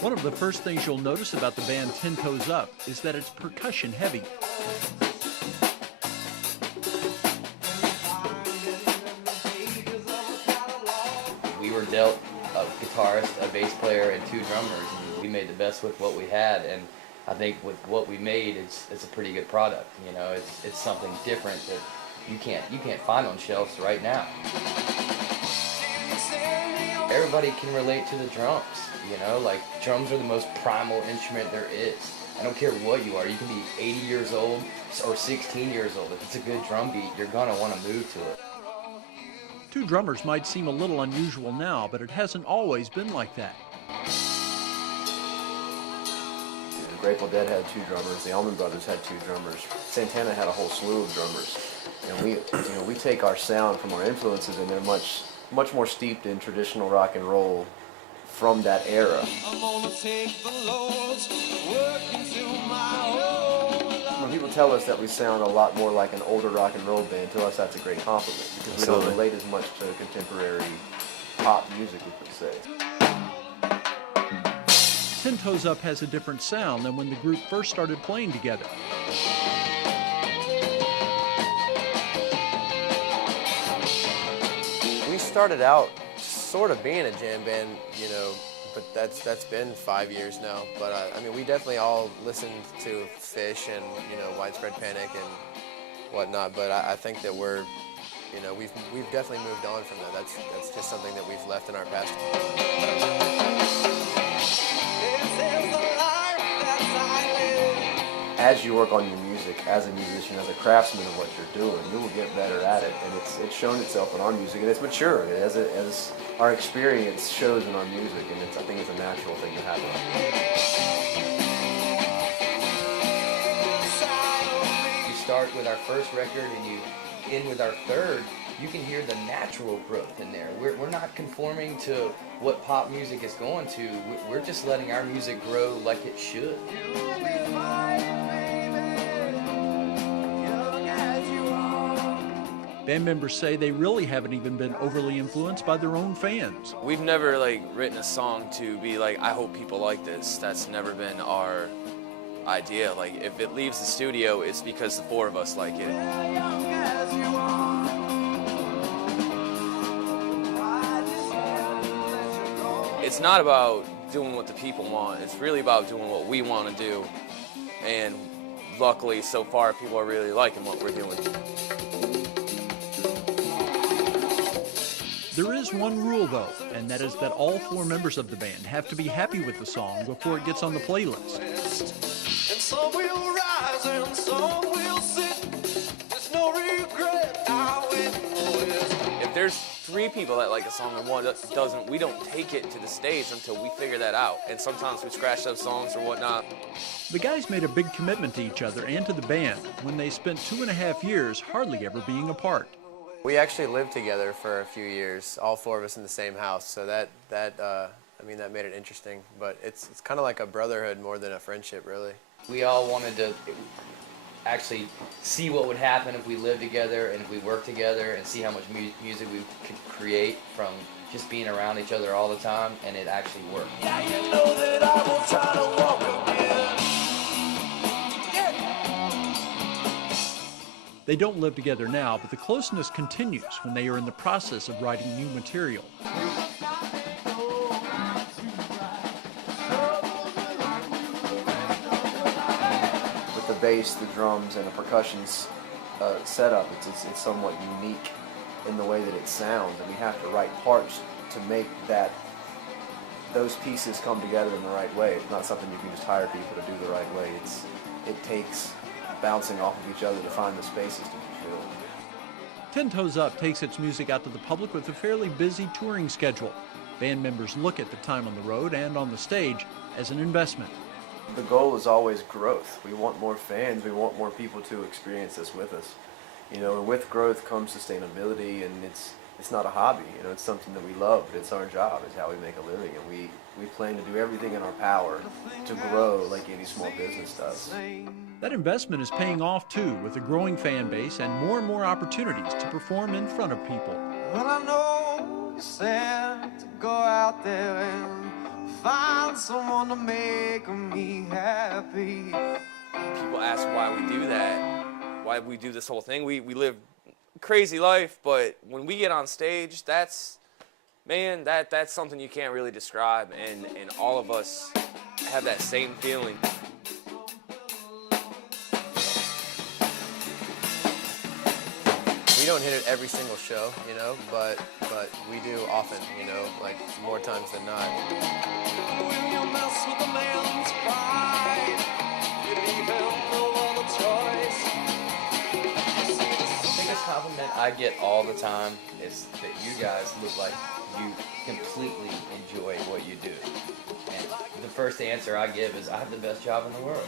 One of the first things you'll notice about the band 10 Toes Up is that it's percussion heavy. We were dealt a guitarist, a bass player, and 2 drummers, and we made the best with what we had. And I think with what we made, it's a pretty good product. You know, it's something different that you can't find on shelves right now. Everybody can relate to the drums. You know, like drums are the most primal instrument there is. I don't care what you are. You can be 80 years old or 16 years old. If it's a good drum beat, you're gonna want to move to it. 2 drummers might seem a little unusual now, but it hasn't always been like that. The Grateful Dead had 2 drummers. The Allman Brothers had 2 drummers. Santana had a whole slew of drummers. And we take our sound from our influences, and they're much more steeped in traditional rock and roll from that era. When people tell us that we sound a lot more like an older rock and roll band, to us that's a great compliment, because we don't relate as much to contemporary pop music, we could say. 10 Toes Up has a different sound than when the group first started playing together. We started out sort of being a jam band, you know, but that's been 5 years now. But I mean, we definitely all listened to Fish and, you know, Widespread Panic and whatnot. But I think that we're, you know, we've definitely moved on from that. That's just something that we've left in our past. As you work on your music, as a musician, as a craftsman of what you're doing, you will get better at it, and it's shown itself in our music, and it's mature as our experience shows in our music, and I think it's a natural thing to happen. You start with our first record and you end with our third. You can hear the natural growth in there. We're not conforming to what pop music is going to. We're just letting our music grow like it should. Band members say they really haven't even been overly influenced by their own fans. We've never written a song to be like, I hope people like this. That's never been our idea. Like, if it leaves the studio, it's because the 4 of us like it. It's not about doing what the people want. It's really about doing what we want to do. And luckily, so far, people are really liking what we're doing. There is one rule, though, and that is that all 4 members of the band have to be happy with the song before it gets on the playlist. And some will rise and some will sit. There's no regret now in this. If there's 3 people that like a song and 1 doesn't, we don't take it to the stage until we figure that out. And sometimes we scratch those songs or whatnot. The guys made a big commitment to each other and to the band when they spent 2.5 years hardly ever being apart. We actually lived together for a few years, all 4 of us in the same house. So that made it interesting. But it's kind of like a brotherhood more than a friendship, really. We all wanted to actually see what would happen if we lived together and if we worked together, and see how much music we could create from just being around each other all the time, and it actually worked. Now you know that I will try to walk again. They don't live together now, but the closeness continues when they are in the process of writing new material. With the bass, the drums, and the percussion setup, it's somewhat unique in the way that it sounds, and we have to write parts to make those pieces come together in the right way. It's not something you can just hire people to do the right way. It takes bouncing off of each other to find the spaces to be filled. 10 Toes Up takes its music out to the public with a fairly busy touring schedule. Band members look at the time on the road and on the stage as an investment. The goal is always growth. We want more fans. We want more people to experience this with us. You know, and with growth comes sustainability, and it's not a hobby. You know, it's something that we love, but it's our job. It's how we make a living, and we plan to do everything in our power to grow like any small business does. That investment is paying off too, with a growing fan base and more opportunities to perform in front of people. Well, I know you said to go out there and find someone to make me happy. People ask why we do that, why we do this whole thing. We live a crazy life, but when we get on stage, that's something you can't really describe, and all of us have that same feeling. We don't hit it every single show, you know, but we do often, you know, like more times than not. Will you mess with a man's pride? You leave him no other choice. The biggest compliment I get all the time is that you guys look like you completely enjoy what you do. And the first answer I give is, I have the best job in the world.